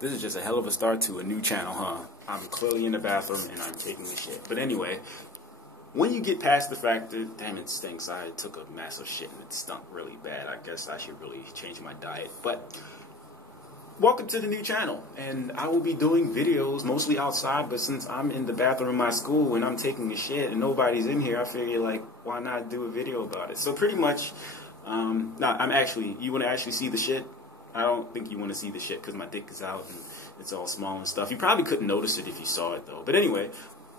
This is just a hell of a start to a new channel, huh? I'm clearly in the bathroom and I'm taking a shit. But anyway, when you get past the fact that, damn, it stinks, I took a massive shit and it stunk really bad. I guess I should really change my diet. But welcome to the new channel. And I will be doing videos mostly outside, but since I'm in the bathroom of my school and I'm taking a shit and nobody's in here, I figure, like, why not do a video about it? So pretty much, you want to actually see the shit? I don't think you want to see the shit because my dick is out and it's all small and stuff. You probably couldn't notice it if you saw it, though. But anyway,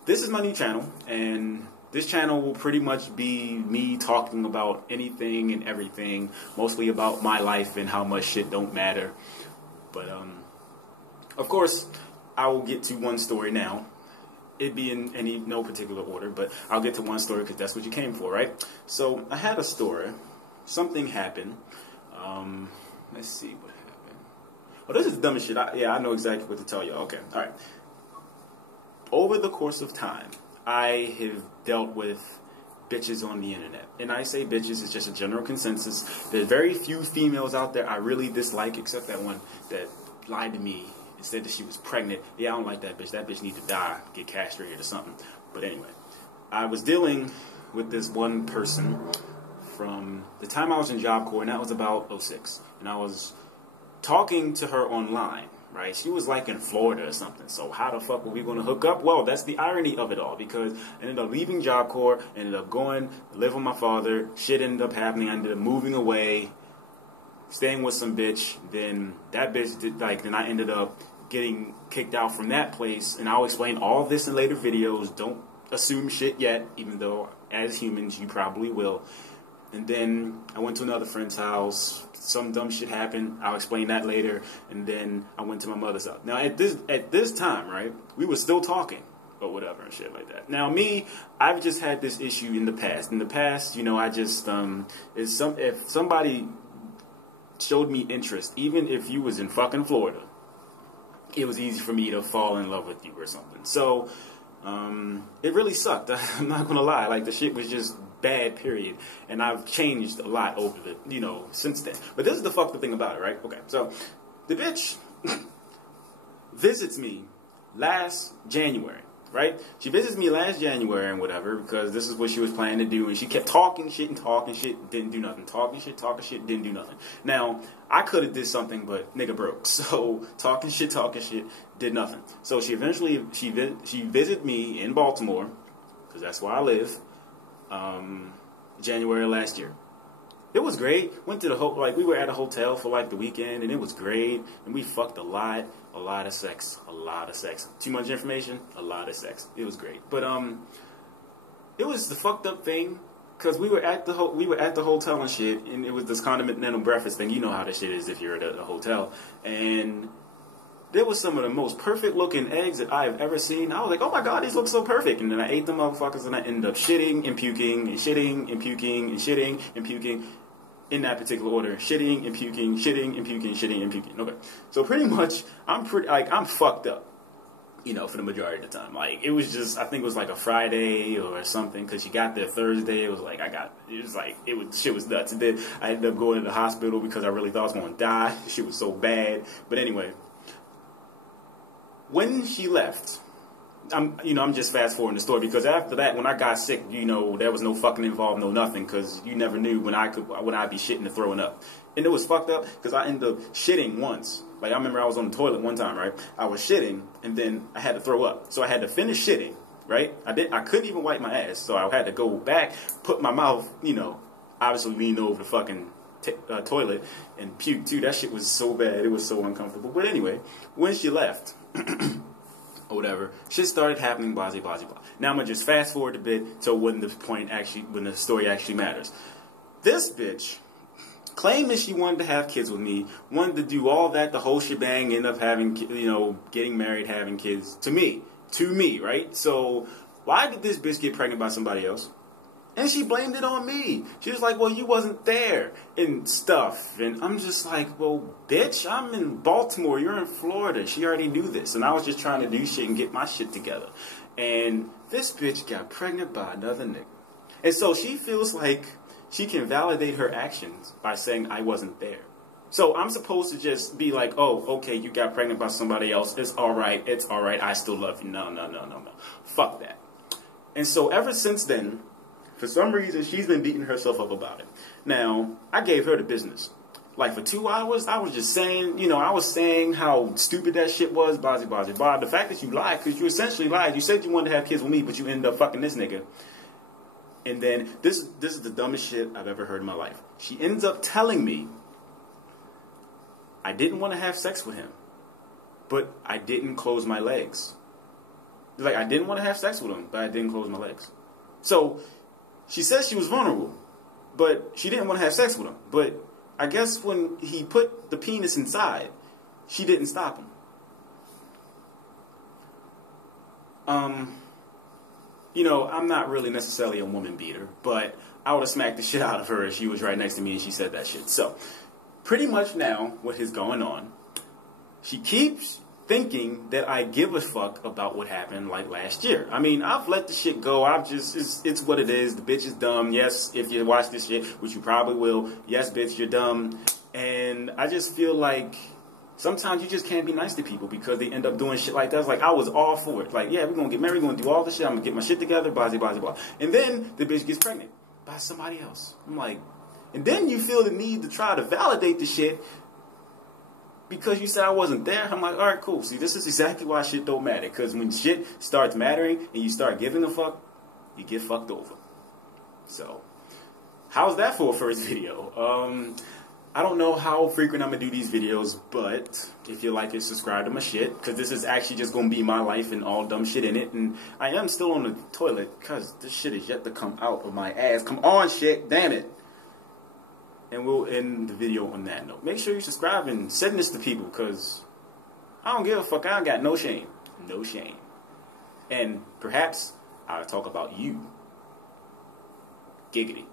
this is my new channel, and this channel will pretty much be me talking about anything and everything, mostly about my life and how much shit don't matter. But, of course, I will get to one story now. It'd be in no particular order, but I'll get to one story because that's what you came for, right? So, I had a story. Something happened. Let's see what happened. Oh, this is the dumbest shit. I know exactly what to tell you. Okay, all right. Over the course of time, I have dealt with bitches on the internet. And I say bitches, it's just a general consensus. There's very few females out there I really dislike, except that one that lied to me and said that she was pregnant. Yeah, I don't like that bitch. That bitch need to die, get castrated or something. But anyway, I was dealing with this one person from the time I was in Job Corps, and that was about 2006. And I was talking to her online, right? She was like in Florida or something. So how the fuck were we going to hook up? Well, that's the irony of it all, because I ended up leaving Job Corps, ended up going to live with my father. Shit ended up happening. I ended up moving away, staying with some bitch. Then that bitch then I ended up getting kicked out from that place. And I'll explain all this in later videos. Don't assume shit yet, even though as humans you probably will. And then I went to another friend's house. Some dumb shit happened. I'll explain that later. And then I went to my mother's house. Now, at this time, right, we were still talking or whatever and shit like that. Now, me, I've just had this issue in the past. In the past, you know, I just if somebody showed me interest, even if you was in fucking Florida, it was easy for me to fall in love with you or something. So it really sucked. I'm not gonna lie. Like, the shit was just bad, period. And I've changed a lot over since then. But this is the fucked up thing about it, right? Okay, so the bitch visits me last January, right? She visits me last January and whatever, because this is what she was planning to do, and she kept talking shit and talking shit, didn't do nothing. Talking shit, didn't do nothing. Now, I could have did something, but nigga broke. So, talking shit, did nothing. So she eventually, she visited me in Baltimore, because that's where I live, January last year. It was great. Went to we were at a hotel for like the weekend, and it was great. And we fucked a lot of sex. Too much information, a lot of sex. It was great. But it was the fucked up thing, because we were at the hotel and shit, and it was this continental breakfast thing. You know how this shit is if you're at a hotel. And there was some of the most perfect looking eggs that I have ever seen. I was like, oh my god, these look so perfect. And then I ate them motherfuckers, and I ended up shitting and puking and shitting and puking and shitting and puking in that particular order. Shitting and puking, shitting and puking, shitting and puking. Okay. So pretty much, I'm fucked up, for the majority of the time. Like, it was just, I think it was like a Friday or something, because she got there Thursday. It was like, shit was nuts. And then I ended up going to the hospital because I really thought I was going to die. Shit was so bad. But anyway, when she left, I'm just fast forwarding the story, because after that, when I got sick, there was no fucking involved, no nothing, because you never knew when I'd be shitting or throwing up. And it was fucked up, because I ended up shitting once. Like, I remember I was on the toilet one time, right? I was shitting, and then I had to throw up. So I had to finish shitting, right? I couldn't even wipe my ass, so I had to go back, put my mouth, obviously lean over the fucking toilet and puke too. That shit was so bad. It was so uncomfortable. But anyway, when she left, or whatever, shit started happening, blah, blah, blah, blah. Now I'm going to just fast forward a bit to when the story actually matters. This bitch claimed that she wanted to have kids with me, wanted to do all that, the whole shebang, end up having, getting married, having kids, to me, right? So, why did this bitch get pregnant by somebody else? And she blamed it on me. She was like, well, you wasn't there and stuff. And I'm just like, well, bitch, I'm in Baltimore. You're in Florida. She already knew this. And I was just trying to do shit and get my shit together. And this bitch got pregnant by another nigga. And so she feels like she can validate her actions by saying I wasn't there. So I'm supposed to just be like, oh, okay, you got pregnant by somebody else. It's all right. It's all right. I still love you. No, no, no, no, no. Fuck that. And so ever since then, for some reason, she's been beating herself up about it. Now, I gave her the business. Like, for 2 hours, I was just saying, you know, I was saying how stupid that shit was, blah, blah, blah, blah. The fact that you lied, because you essentially lied. You said you wanted to have kids with me, but you ended up fucking this nigga. And then, this is the dumbest shit I've ever heard in my life. She ends up telling me, I didn't want to have sex with him, but I didn't close my legs. Like, I didn't want to have sex with him, but I didn't close my legs. So, she says she was vulnerable, but she didn't want to have sex with him. But I guess when he put the penis inside, she didn't stop him. You know, I'm not really necessarily a woman beater, but I would have smacked the shit out of her if she was right next to me and she said that shit. So, pretty much now, what is going on, she keeps thinking that I give a fuck about what happened like last year. I mean, I've let the shit go. I've just, it's what it is. The bitch is dumb. Yes, if you watch this shit, which you probably will. Yes, bitch, you're dumb. And I just feel like sometimes you just can't be nice to people because they end up doing shit like that. It's like, I was all for it. Like, yeah, we're going to get married. We're going to do all this shit. I'm going to get my shit together. Blah, blah, blah, blah. And then the bitch gets pregnant by somebody else. I'm like, and then you feel the need to try to validate the shit because you said I wasn't there. I'm like, all right, cool. See, this is exactly why shit don't matter. Because when shit starts mattering and you start giving a fuck, you get fucked over. So, how's that for a first video? I don't know how frequent I'm going to do these videos, but if you like it, subscribe to my shit. Because this is actually just going to be my life and all dumb shit in it. And I am still on the toilet because this shit is yet to come out of my ass. Come on, shit. Damn it. And we'll end the video on that note. Make sure you subscribe and send this to people because I don't give a fuck. I ain't got no shame. No shame. And perhaps I'll talk about you. Giggity.